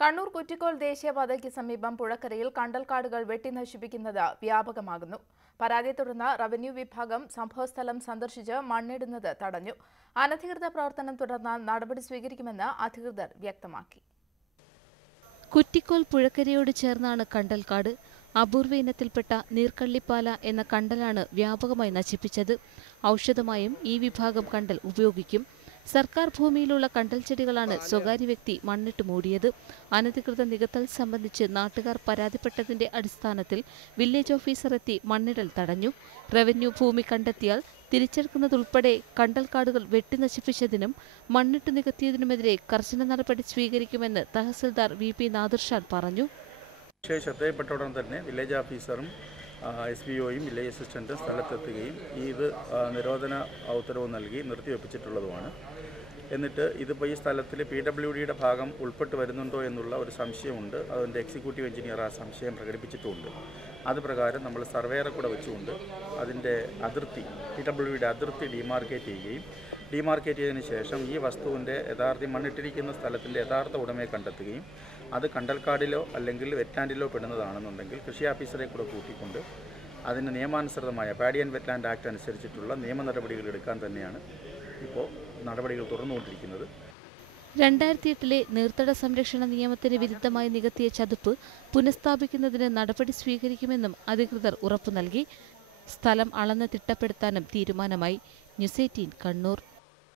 കണ്ണൂർ കുറ്റിക്കോൽ ദേശീയപാതയ്ക്ക് സമീപം പുഴക്കരയിൽ കണ്ടൽക്കാടുകൾ വെട്ടിനശിപ്പിക്കുന്നത് വ്യാപകമാകുന്നു. പരാതിയെ തുടർന്ന് റവന്യൂ വിഭാഗം സംഭവസ്ഥലം സന്ദർശിച്ച് മണ്ണിടുന്നത് തടഞ്ഞു. അനധികൃത പ്രവർത്തനം തുടർന്നാൽ നടപടി സ്വീകരിക്കുമെന്ന് അധികൃതർ വ്യക്തമാക്കി. കുറ്റിക്കോൽ പുഴക്കരയോട് ചേർന്നാണ് കണ്ടൽക്കാട്. അപൂർവ ഇനത്തിൽപ്പെട്ട നീർക്കള്ളിപ്പാല എന്ന കണ്ടലാണ് വ്യാപകമായി നശിപ്പിച്ചത്. ഔഷധമായും ഈ വിഭാഗം കണ്ടൽ ഉപയോഗിക്കും. സർക്കാർ ഭൂമിയിലുള്ള കണ്ടൽ ചെടികളാണ് സ്വകാര്യ വ്യക്തി മണ്ണിട്ട് മൂടിയത്. അനധികൃത നികത്തൽ സംബന്ധിച്ച് നാട്ടുകാർ പരാതിപ്പെട്ടതിന്റെ അടിസ്ഥാനത്തിൽ വില്ലേജ് ഓഫീസർ എത്തി മണ്ണിടൽ തടഞ്ഞു. റവന്യൂ ഭൂമി കണ്ടെത്തിയാൽ തിരിച്ചെടുക്കുന്നതുൾപ്പെടെ കണ്ടൽക്കാടുകൾ വെട്ടിനശിപ്പിച്ചതിനും മണ്ണിട്ട് നികത്തിയതിനുമെതിരെ കർശന നടപടി സ്വീകരിക്കുമെന്ന് തഹസിൽദാർ വി.പി. നാദിർഷാൻ പറഞ്ഞു. ശ്രദ്ധയിൽപ്പെട്ട ഉടൻ തന്നെ വില്ലേജ് ഓഫീസറും SPOയും വില്ലേജ് അസിസ്റ്റന്റും സ്ഥലത്തെത്തുകയും ഇത് നിരോധന ഉത്തരവ് നൽകി നിർത്തിവെപ്പിച്ചിട്ടുള്ളതുമാണ്. എന്നിട്ട് ഇതിപ്പോൾ ഈ സ്ഥലത്തിൽ PWDയുടെ ഭാഗം ഉൾപ്പെട്ട് വരുന്നുണ്ടോ എന്നുള്ള ഒരു സംശയമുണ്ട്. അതിൻ്റെ എക്സിക്യൂട്ടീവ് എഞ്ചിനീയർ ആ സംശയം പ്രകടിപ്പിച്ചിട്ടുമുണ്ട്. അത് പ്രകാരം നമ്മൾ സർവേയറെ കൂടെ വെച്ചുകൊണ്ട് അതിൻ്റെ അതിർത്തി PWDയുടെ അതിർത്തി ഡിമാർക്കേറ്റ് ചെയ്യുകയും ഡിമാർക്കേറ്റ് ചെയ്തതിന് ശേഷം ഈ വസ്തുവിൻ്റെ മണ്ണിട്ടിരിക്കുന്ന സ്ഥലത്തിൻ്റെ യഥാർത്ഥ ഉടമയെ കണ്ടെത്തുകയും അത് കണ്ടൽക്കാടിലോ അല്ലെങ്കിൽ വെറ്റ്ലാൻഡിലോ പെടുന്നതാണെന്നുണ്ടെങ്കിൽ കൃഷി ഓഫീസറെ കൂടെ കൂട്ടിക്കൊണ്ട് അതിന് നിയമാനുസൃതമായ പാഡി ആൻഡ് വെറ്റ്ലാൻഡ് ആക്ട് അനുസരിച്ചിട്ടുള്ള നിയമ നടപടികൾ എടുക്കാൻ തന്നെയാണ് ഇപ്പോൾ നടപടികൾ തുറന്നുകൊണ്ടിരിക്കുന്നത്. 2008 നീർത്തട സംരക്ഷണ നിയമത്തിന് വിരുദ്ധമായി നികത്തിയ ചതുപ്പ് പുനഃസ്ഥാപിക്കുന്നതിന് നടപടി സ്വീകരിക്കുമെന്നും അധികൃതർ ഉറപ്പു നൽകി. സ്ഥലം അളന്ന് തിട്ടപ്പെടുത്താനും തീരുമാനമായി. ന്യൂസ് 18 കണ്ണൂർ.